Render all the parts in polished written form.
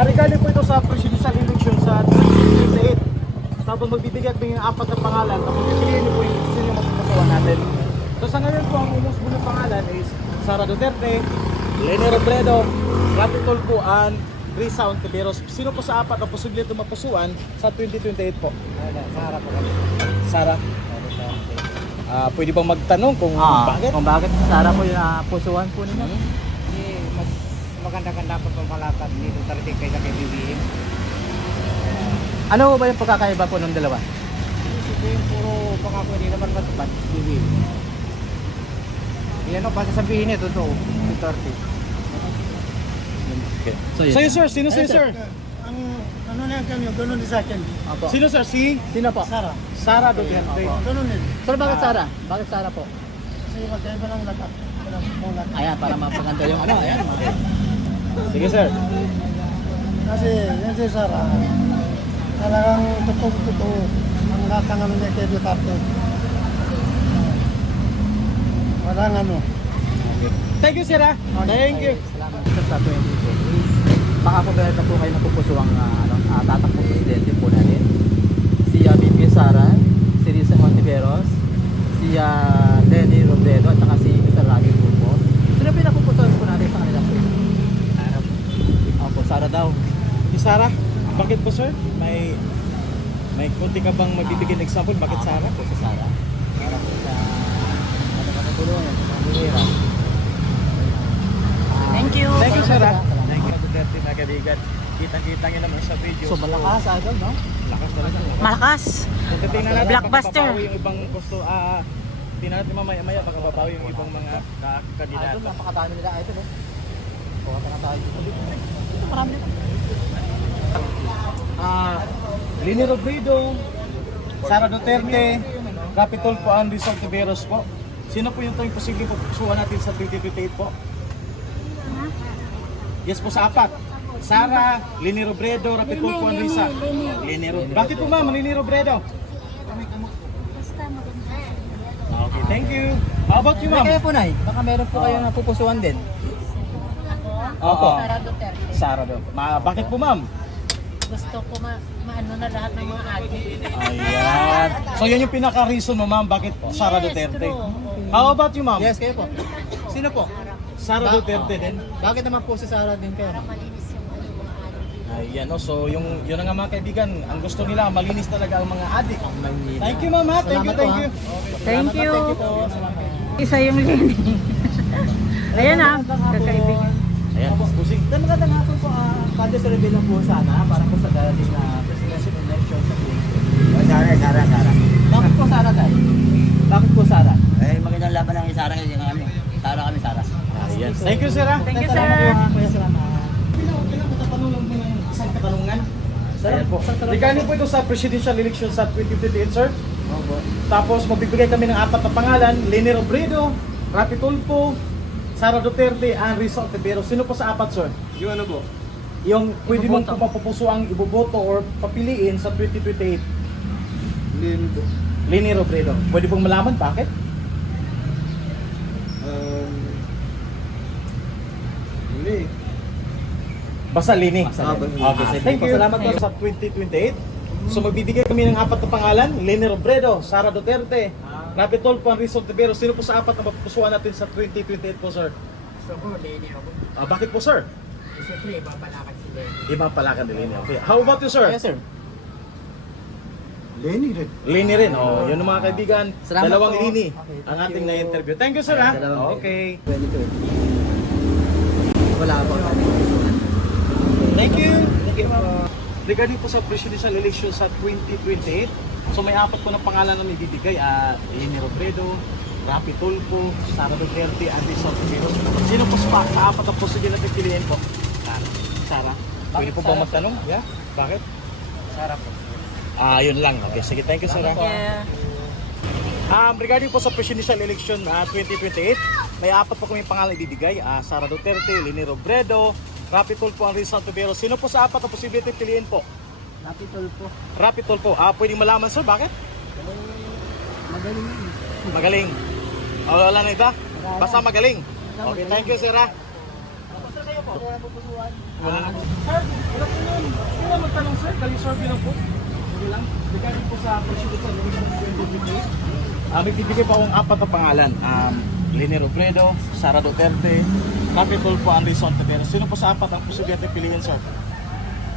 Regarding po ito sa presidential election sa 2028. Tapos magbibigay kami ng 4 na pangalan. Tapos pipiliin niyo po yung gusto niyo mapupusuan natin. So sa ngayon po, ang umusbo ng pangalan is Sara Duterte, Leni Robredo, Rapi Tulfo, and Risa Ontiveros. Sino po sa 4 na posible ito mapusuan sa 2028 po? Sara po kami. Sara. Pwede bang magtanong kung bakit? Kung bakit Sara po yung pusuan po ninyo? Mas maganda-ganda po itong malakad dito talating kaysa kay BBM. Ano ba yung pagkakaiba po ng dalawa? Ito yung puro baka pwede naman matupad, BBM. Yan o, pasasabihin niya, totoo, 30. Okay. So, Sa'yo sir, sino sa'yo sir? Ang ano na kami, ganun din sa akin. Opo. Sino sir? Sino po? Sara. Sara Duterte. Ganun din. Sir, bakit Sara? Bakit Sara po? Kasi magkaiba lang lahat. Ayan, para mapaganda yung ano, ayan. Sige sir. Kasi yan si Sara. Talagang totoo ang lahat ng ano niya kay Duterte. Walang ano. Thank you sir. Thank you. Salamat sa 2020. Baka po meron na po kayo napupuso ang tatakbong presidente po natin. Si VP Sara, si Risa Ontiveros, si Leni Robredo, at saka si Mr. Rafi Tulfo. Sino po yung napupusuan po natin sa kanila po? Sara po. Opo, Sara daw. Si Sara, bakit po sir? May kunti ka bang magbibigay ng example? Bakit Sara? Po si Sara. Para po sa matulungan sa mga bihira. Thank you. Thank you sir. Salamat. Thank you Duterte na kaibigan. Kitang-kita nyo naman sa video. So malakas agad, no? Lakas talaga. Malakas. Kung titingnan natin, Blockbuster. baka babawi yung ibang gusto. Tingnan natin mamaya-maya, baka babawi yung ibang mga kandidato. Idol, napakadami nila idol, oh. Bukata na tayo dito. Dito marami nila. Leni Robredo, Sara Duterte, Rapi Tulfo, and Risa Ontiveros po. Sino po yung tayong posibleng pupusuan natin sa 2028 po? Yes po sa 4. Sara, Leni Robredo, Rapi Tulfo, and Risa. Leni Robredo. Bakit po ma'am, Leni Robredo? Basta maganda. Okay, thank you. How about you ma'am? Kaya po, Nay, baka meron po kayo napupusuan din. Opo. Sara Duterte. Sara do. Bakit po ma'am? Gusto ko maano na lahat ng mga adik. Ayan. So yan yung pinaka-reason mo ma'am, bakit Sara Duterte? true. How about you ma'am? Yes, kayo po. Sino po? Sara Duterte din. Bakit naman po si Sara din kayo? Malinis yung mga adik. Ayan, no? So yung yun na nga mga kaibigan, ang gusto nila malinis talaga ang mga adik. Manila. Thank you ma'am ha. Thank you, Salamat thank po, you. Thank you. Thank you po. Salamat. Isa yung Lenny. Ayan ah, kakaibigan. Ayan, pusing. Then magandang hapon po, Padre Rebelo po sana para po sa darating na presidential election sa Sara. Bakit po Sara tayo? Bakit po Sara? Eh, magandang laban ng Sara kasi kami. Sara. Ayan. Thank you sir ha. Thank you, Salamat sir. po, Kuya, salamat. Pinakatanong lang po ng isang katanungan. Ayan po. Regarding po ito sa presidential election sa 2028 sir. Opo. Tapos magbibigay kami ng 4 na pangalan, Leni Robredo, Rapi Tulfo, Sara Duterte, and Risa Ontiveros. Sino po sa 4 sir? Yung ano po? Yung pwede mong Iboboto. mapupuso ang iboboto or papiliin sa 2028. Lin po. Leni Robredo. Pwede pong malaman bakit? Hindi. Basta Leni. Basta Leni. Okay, so thank you. Salamat po. Sa 2028. So magbibigay kami ng 4 na pangalan, Leni Robredo, Sara Duterte, Rapi Tulfo, and Risa Ontiveros. Sino po sa 4 na mapupusuan natin sa 2028 po sir? So, Lenny ako. Bakit po sir? Siyempre, papalakan si Lenny. Iba pala ka ni Leni. Okay. How about you sir? Yes, sir. Lenny rin. Leni rin. Oh, yun ang mga kaibigan. Salamat Dalawang po. Leni Okay, ang thank ating you. na-interview. Thank you sir ha. Dalawang Okay. 2020. Wala po ang napupusuan. Thank you. Regarding po sa presidential election sa 2028, so may 4 po na pangalan na may bibigay. Leni Robredo, Rapi Tulfo, Sara Duterte, and Risa Ontiveros. Sino po sa 4 na posible na pipiliin po? Sara. Pwede po ba Sara? magtanong? Yeah. Bakit? Sara po. Yun lang. Okay, sige. Thank you, Sara. Yeah. Regarding po sa presidential election 2028, may 4 po kami pangalan ibibigay. Sara Duterte, Leni Robredo, Rapi Tulfo, and Risa Ontiveros. Sino po sa 4 na posible pipiliin po? Rapi Tulfo. Rapi Tulfo. Pwedeng malaman sir, bakit? Magaling yun. Magaling. Wala na iba? Basta magaling. Okay, thank you sir ha. Sir, kayo po. Wala napupusuan. Wala na. Sir, kalisorbe lang po. Hindi lang. Regarding po sa presidential election 2028. Nagbibigay pa akong apat na pangalan. Leni Robredo, Sara Duterte, Capitol po ang Rizon Tavera. Sino po sa apat ang posibleng piliin, sir?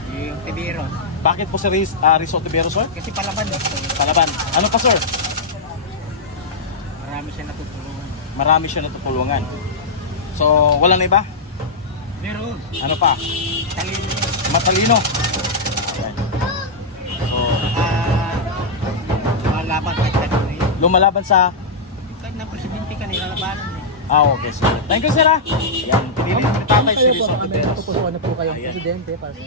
Yung Tibiro. Bakit po si Rizon Tavera, sir? Kasi palaban eh. Palaban. Ano pa, sir? Marami siya natutulungan. Marami siya natutulungan. So, wala na iba? Meron. Ano pa? Talino. Matalino. Okay. So, Malaban ka siya doon eh. lumalaban sa... Kahit na presidente ka nila labanan eh. Okay, sir. Thank you, sir. Yan, pinili ni tatay si Kayo po, Rizon may Tavera. napupusuan na po kayong Ayan. presidente para sa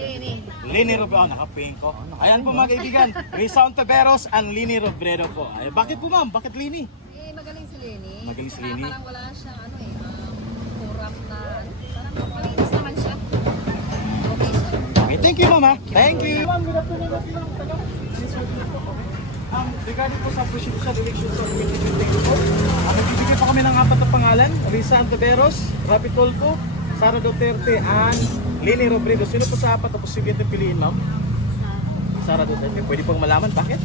Leni Robredo, nakaping ko. Ayan po mga kaibigan, Rizon Taveros and Leni Robredo po. Ay, bakit po ma'am? Bakit Leni? Magaling si Lenny. Magaling si Saka Lenny. Parang wala siyang corrupt na, parang malinis naman siya. Okay siya. Okay, thank you mama. Thank you. Ma'am, good afternoon. Regarding po sa presidential election sa 2022 po, nagbibigay pa kami ng apat na pangalan. Rizon Taveros, Rapi Tulfo, Sara Duterte, and Leni Robredo. Sino po sa apat na posibleng piliin, ma'am? Sara Duterte. Pwede pong malaman. Bakit?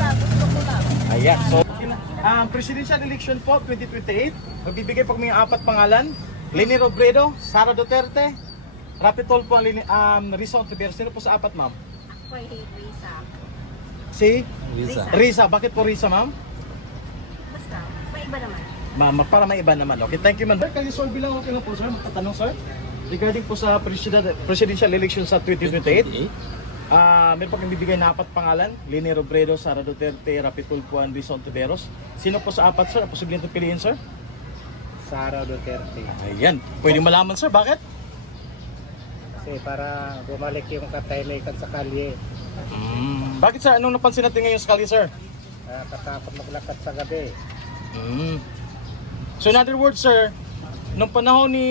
Gusto ko lang. Ayan. So, presidential election po 2028. Magbibigay pa kami ng apat pangalan. Leni Robredo, Sara Duterte, Rapi Tulfo, Rizon Taveros. Sino po sa apat, ma'am? Ako ay Risa. Si Visa. Risa. Bakit po Risa, ma'am? Basta, may iba naman. Ma'am, para may iba naman. Okay, thank you, ma'am. Sir, kalisolve lang okay lang po, sir. Matatanong, sir. Regarding po sa presidential election sa 2028. Meron pa kami bibigay na apat pangalan. Leni Robredo, Sara Duterte, Rapi Tulfo, and Rizon Taveros. Sino po sa apat, sir? Posibleng piliin, sir? Sara Duterte. Ayan. Pwede malaman, sir. Bakit? Kasi para bumalik yung katahimikan sa kalye. Bakit, sir? Anong napansin natin ngayon sa kali, sir? Katapos maglakad sa gabi. So in other words, sir, nung panahon ni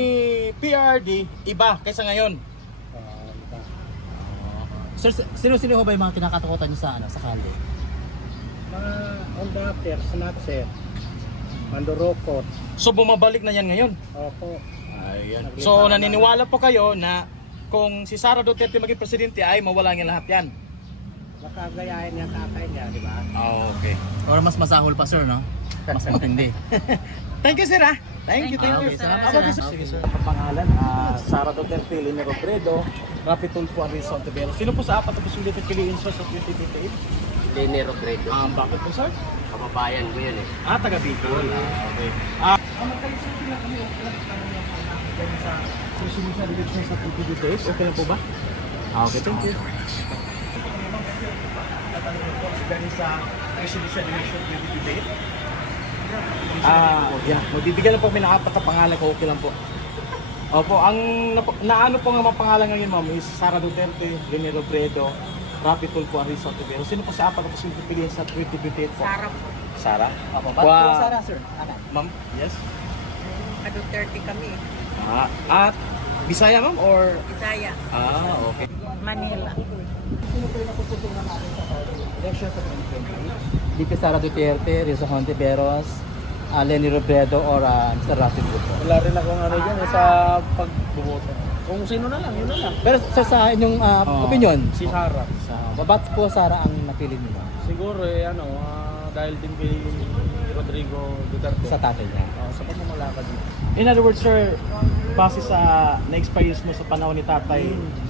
PRD, iba kaysa ngayon. Diba? Sir, sino-sino ho ba yung mga kinakatakutan niyo sa sa kalye? Mga ondater, snatcher, mandurokot. So bumabalik na yan ngayon. Opo. Ayan. So naniniwala po kayo na kung si Sara Duterte maging presidente ay mawala niya lahat yan. Makagayahin niya tatay niya, di ba? Okay. Or mas masahol pa, sir, no? Mas matindi. Thank you, sir. Thank you, thank you. Okay, salamat, Salamat, sir. sir. Sige, sir. Ang pangalan, Sara Duterte, Leni Robredo, Rapi Tulfo, and Rizon Taveros. Sino po sa apat na posibilidad piliin, sir, sa 2028? Leni Robredo. Bakit po, sir? Kababayan ko yan eh. Taga Bicol. Okay. Magkalisulti lang kami sa presidential election sa 2028. Okay lang po ba? Okay, thank you. Dahil sa presidential election 2028. Yeah. Magbibigyan lang po kami ng apat na pangalan ko. Okay lang po. Opo, ang naano po nga mga pangalan ngayon, ma'am, is Sara Duterte, Leni Robredo, Rapi Tulfo, and Rizon Taveros. Sino po sa apat na posibleng piliin sa 2028 po? Sara. Sara? Opo, bakit Wow. po, Sara, sir? Ano? Ma'am, yes? Duterte kami. At Bisaya, ma'am, or? Isaya. Okay. Manila. Election sa 2028. VP Sara Duterte, Rizon Taveros, Leni Robredo, or Mr. Rafi Tulfo. Wala rin akong ano dyan sa pagbuboto. Kung sino na lang, yun na lang. Pero sir, sa inyong opinion, Si Sara. ba't po Sara ang napili niyo Siguro dahil din kay Rodrigo Duterte. sa tatay niya? Sa pagmamalakad niya. In other words, sir, base sa na-experience mo sa panahon ni tatay,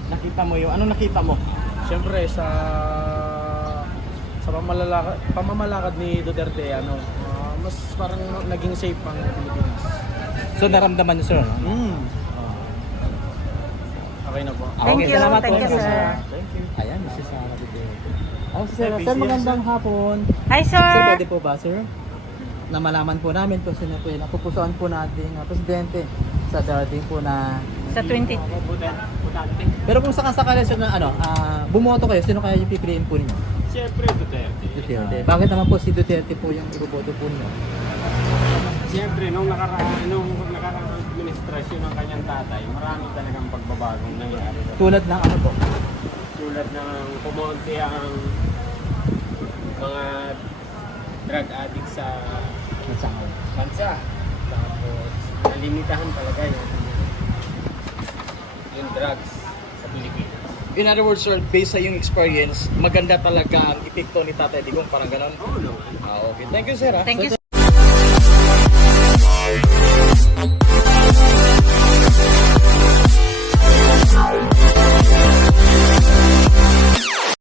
nakita mo yung, ano nakita mo? Siyempre sa pamamalakad ni Duterte, mas parang naging safe ang Pilipinas. So naramdaman niyo, sir, no? Okay na po. Okay, salamat Thank po, you, sir. Thank you. Ayan, si Sara Duterte. Sir, sir, magandang hapon. Hi, Sir, sir! pwede po ba, sir? Na malaman po namin kung sino po yung napupusuan po nating presidente sa darating po na... Sa 20. Pero kung sakasakali, sir, na bumoto kayo, sino kaya yung pipiliin po ninyo? Siyempre Duterte. Duterte. Bakit naman po si Duterte po yung iboboto po ninyo? Siyempre, nung nakaraang administrasyon ng kanyang tatay, marami talagang pagbabagong nangyari. Tulad ng ano po? Tulad ng kumonti ang mga drug addict sa Nagsangay. bansa. Tapos, nalimitahan talaga yung drugs sa Pilipinas. In other words, sir, based sa iyong experience, maganda talaga ang epekto ni Tatay Digong, parang ganon. Oo naman. Okay. Thank you, sir. Thank you,